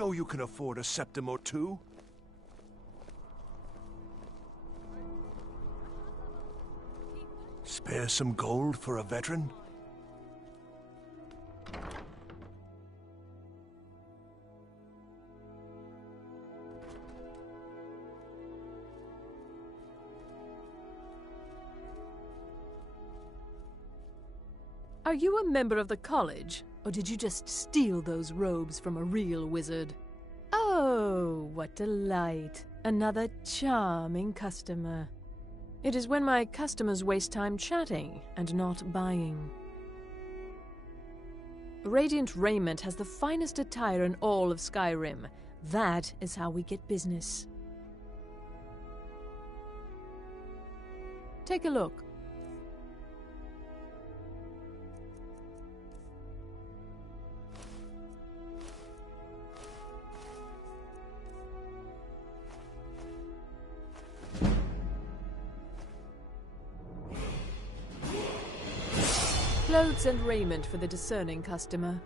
know you can afford a septim or two? Spare some gold for a veteran? Are you a member of the college, or did you just steal those robes from a real wizard? Oh, what delight. Another charming customer. It is when my customers waste time chatting and not buying. Radiant Raiment has the finest attire in all of Skyrim. That is how we get business. Take a look. Clothes and raiment for the discerning customer.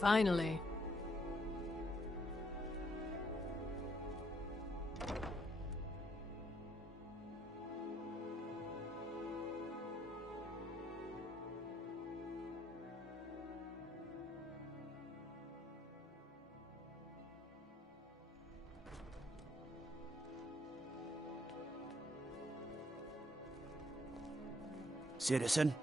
Finally. Citizen?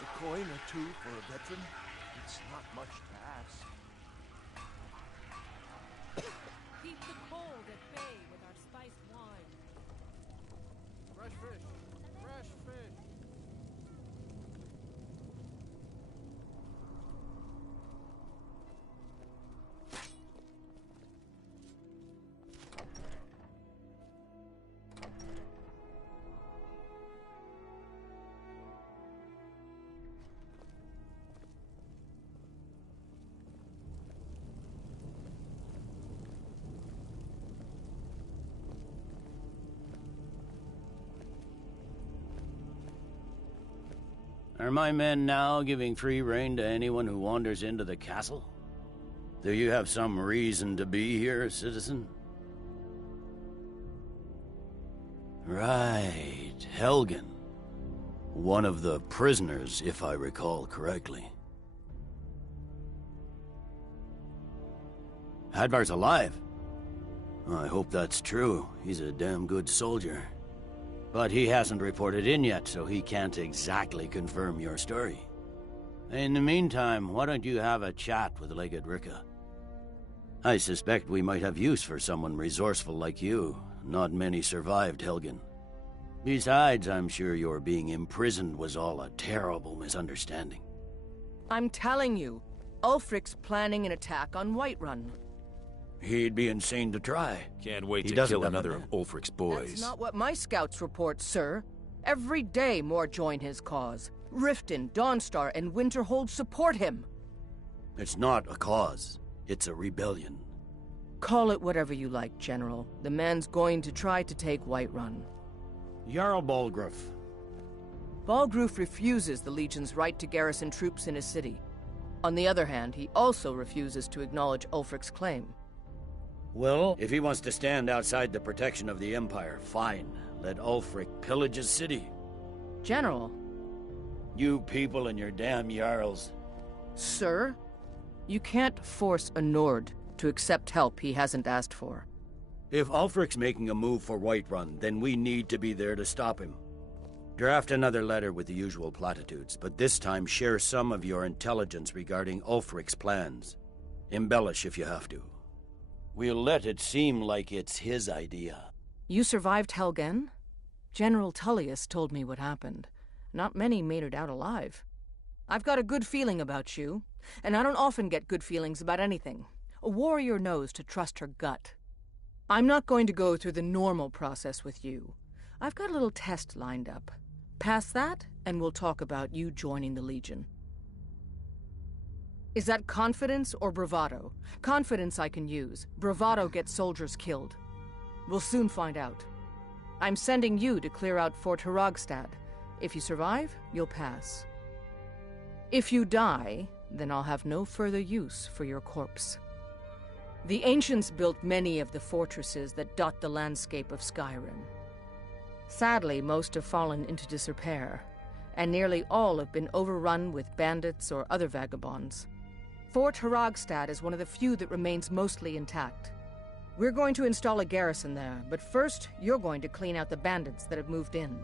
A coin or two for a veteran? It's not much to ask. Keep the cold at bay with our spiced wine. Fresh fish! Fresh fish! Are my men now giving free rein to anyone who wanders into the castle? Do you have some reason to be here, citizen? Right, Helgen. One of the prisoners, if I recall correctly. Hadvar's alive? I hope that's true. He's a damn good soldier. But he hasn't reported in yet, so he can't exactly confirm your story. In the meantime, why don't you have a chat with Legate Ricka? I suspect we might have use for someone resourceful like you. Not many survived Helgen. Besides, I'm sure your being imprisoned was all a terrible misunderstanding. I'm telling you, Ulfric's planning an attack on Whiterun. He'd be insane to try. Can't wait He to doesn't kill have another a- of Ulfric's boys. That's not what my scouts report, sir. Every day more join his cause. Riften, Dawnstar, and Winterhold support him. It's not a cause. It's a rebellion. Call it whatever you like, General. The man's going to try to take Whiterun. Jarl Balgruuf. Balgruuf refuses the Legion's right to garrison troops in his city. On the other hand, he also refuses to acknowledge Ulfric's claim. Well, if he wants to stand outside the protection of the Empire, fine. Let Ulfric pillage his city. General. You people and your damn Jarls. Sir? You can't force a Nord to accept help he hasn't asked for. If Ulfric's making a move for Whiterun, then we need to be there to stop him. Draft another letter with the usual platitudes, but this time share some of your intelligence regarding Ulfric's plans. Embellish if you have to. We'll let it seem like it's his idea. You survived Helgen? General Tullius told me what happened. Not many made it out alive. I've got a good feeling about you, and I don't often get good feelings about anything. A warrior knows to trust her gut. I'm not going to go through the normal process with you. I've got a little test lined up. Pass that, and we'll talk about you joining the Legion. Is that confidence or bravado? Confidence I can use. Bravado gets soldiers killed. We'll soon find out. I'm sending you to clear out Fort Haragstad. If you survive, you'll pass. If you die, then I'll have no further use for your corpse. The ancients built many of the fortresses that dot the landscape of Skyrim. Sadly, most have fallen into disrepair, and nearly all have been overrun with bandits or other vagabonds. Fort Haragstad is one of the few that remains mostly intact. We're going to install a garrison there, but first, you're going to clean out the bandits that have moved in.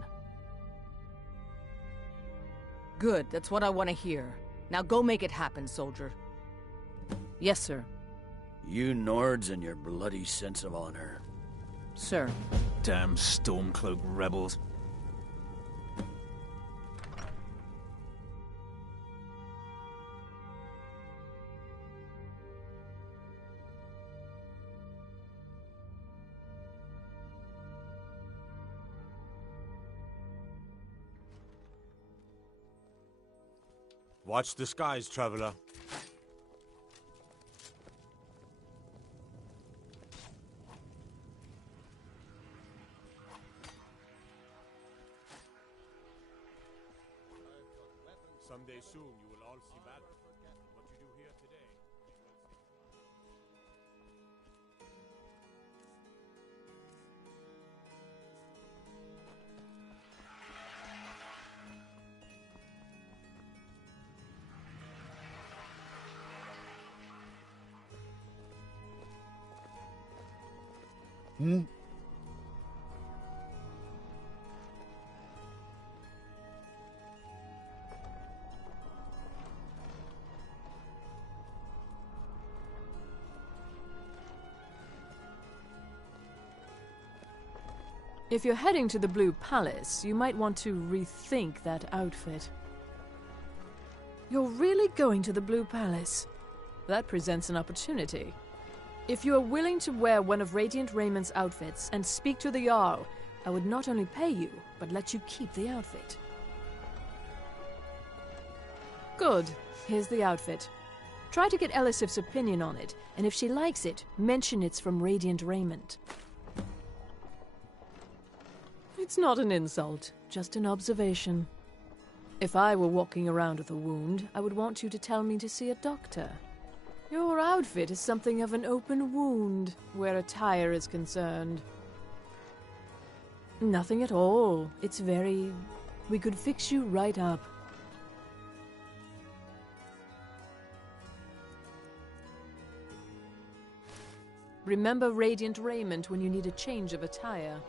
Good, that's what I want to hear. Now go make it happen, soldier. Yes, sir. You Nords and your bloody sense of honor. Sir. Damn Stormcloak rebels. Watch the skies, traveler. Someday soon you will all see battle. What you do here today. If you're heading to the Blue Palace, you might want to rethink that outfit. You're really going to the Blue Palace? That presents an opportunity. If you are willing to wear one of Radiant Raymond's outfits and speak to the Jarl, I would not only pay you, but let you keep the outfit. Good. Here's the outfit. Try to get Elisif's opinion on it, and if she likes it, mention it's from Radiant Raymond. It's not an insult, just an observation. If I were walking around with a wound, I would want you to tell me to see a doctor. Your outfit is something of an open wound, where attire is concerned. Nothing at all. It's very... We could fix you right up. Remember Radiant Raymond when you need a change of attire.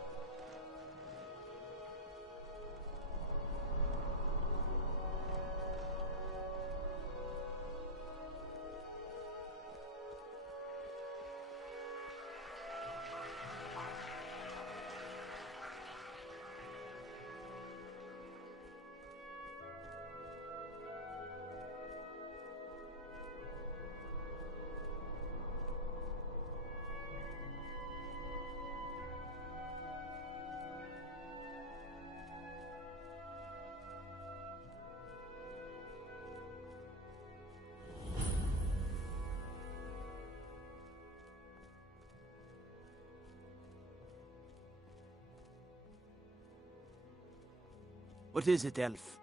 What is it, elf?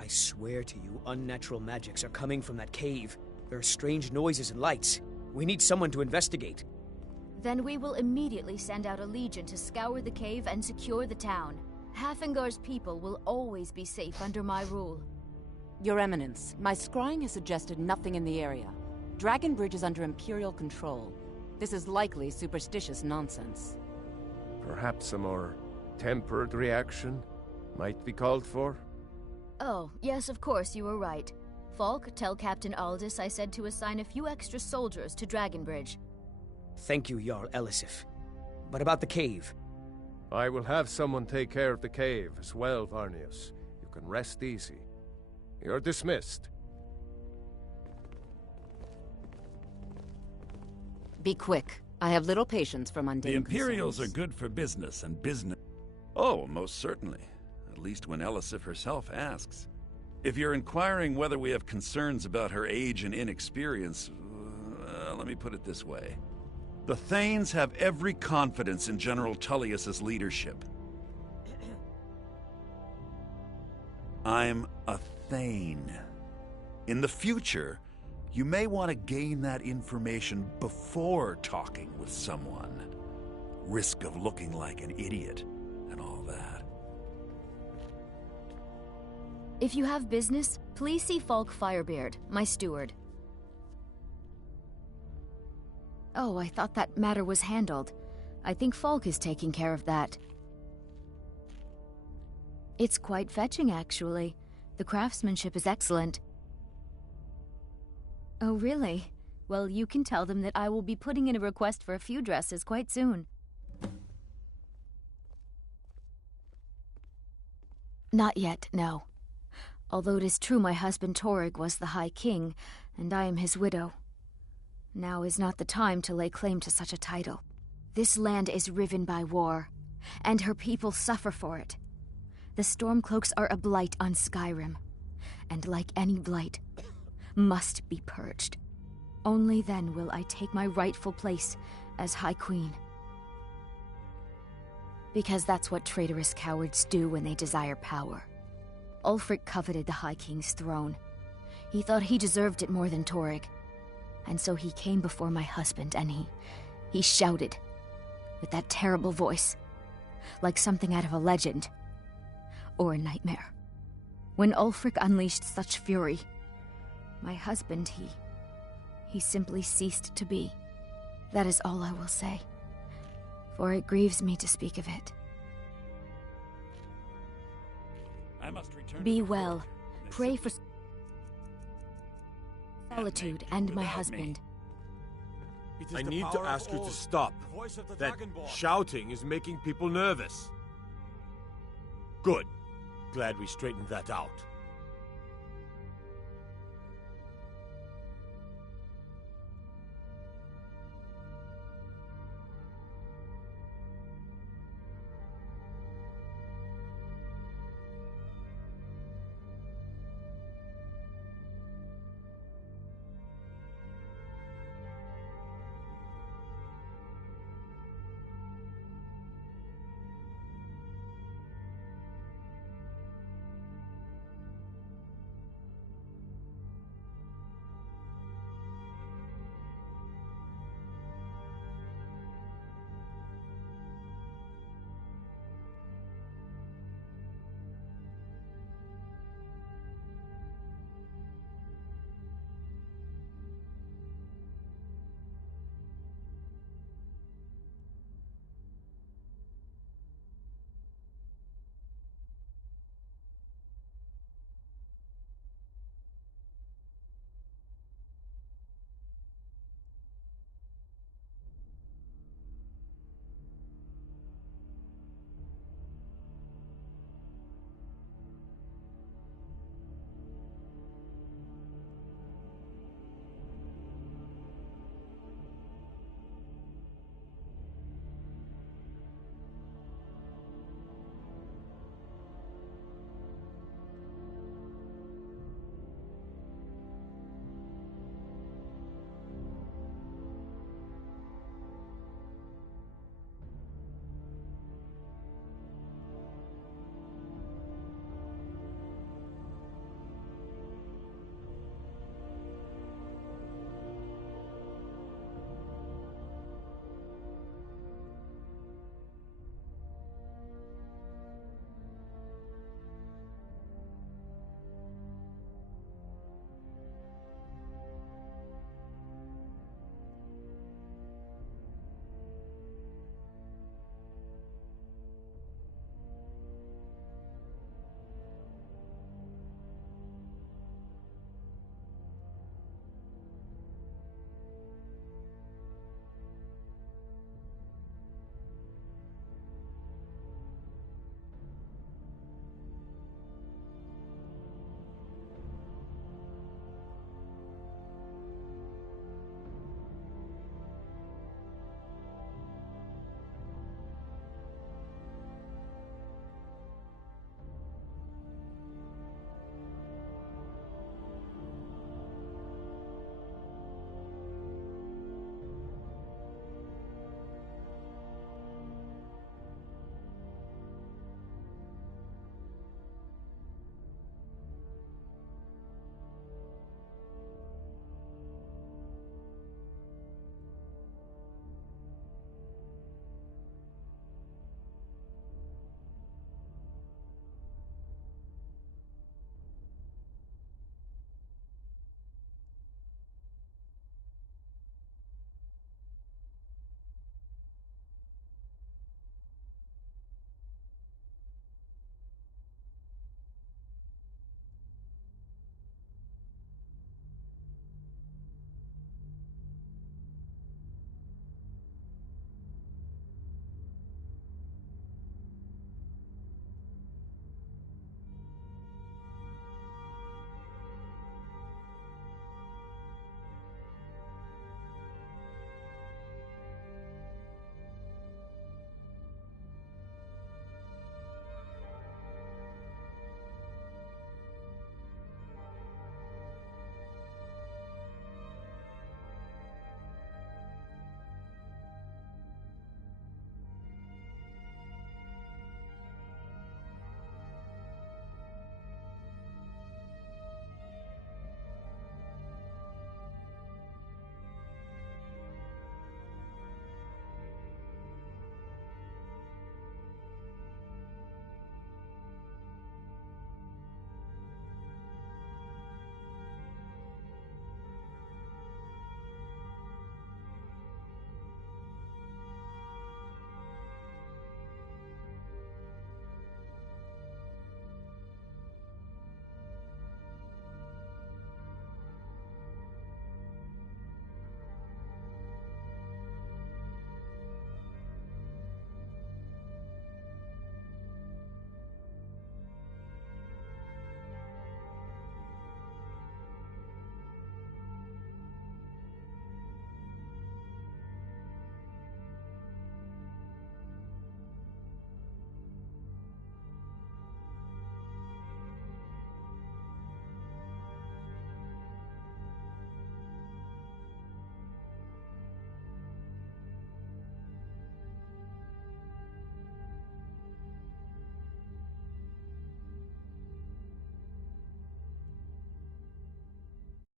I swear to you, unnatural magics are coming from that cave. There are strange noises and lights. We need someone to investigate. Then we will immediately send out a legion to scour the cave and secure the town. Hafingar's people will always be safe under my rule. Your Eminence, my scrying has suggested nothing in the area. Dragon Bridge is under imperial control. This is likely superstitious nonsense. Perhaps a more tempered reaction might be called for? Oh, yes, of course, you were right. Falk, tell Captain Aldous I said to assign a few extra soldiers to Dragonbridge. Thank you, Jarl Elisif. But about the cave? I will have someone take care of the cave as well, Varnius. You can rest easy. You're dismissed. Be quick. I have little patience for mundane The Imperials concerns. are good for business and business. Oh, most certainly. At least when Elisif herself asks. If you're inquiring whether we have concerns about her age and inexperience, let me put it this way. The Thanes have every confidence in General Tullius's leadership. I'm a Thane. In the future, you may want to gain that information before talking with someone. Risk of looking like an idiot and all that. If you have business, please see Falk Firebeard, my steward. Oh, I thought that matter was handled. I think Falk is taking care of that. It's quite fetching, actually. The craftsmanship is excellent. Oh, really? Well, you can tell them that I will be putting in a request for a few dresses quite soon. Not yet, no. Although it is true my husband Torrig was the High King, and I am his widow. Now is not the time to lay claim to such a title. This land is riven by war, and her people suffer for it. The Stormcloaks are a blight on Skyrim, and like any blight, must be purged. Only then will I take my rightful place as High Queen. Because that's what traitorous cowards do when they desire power. Ulfric coveted the High King's throne. He thought he deserved it more than Torrig. And so he came before my husband and he shouted with that terrible voice, like something out of a legend or a nightmare. When Ulfric unleashed such fury, my husband, he simply ceased to be. That is all I will say, for it grieves me to speak of it. I must return. Be well. Pray for solitude and my husband. I need to ask you to stop. That shouting is making people nervous. Good. Glad we straightened that out.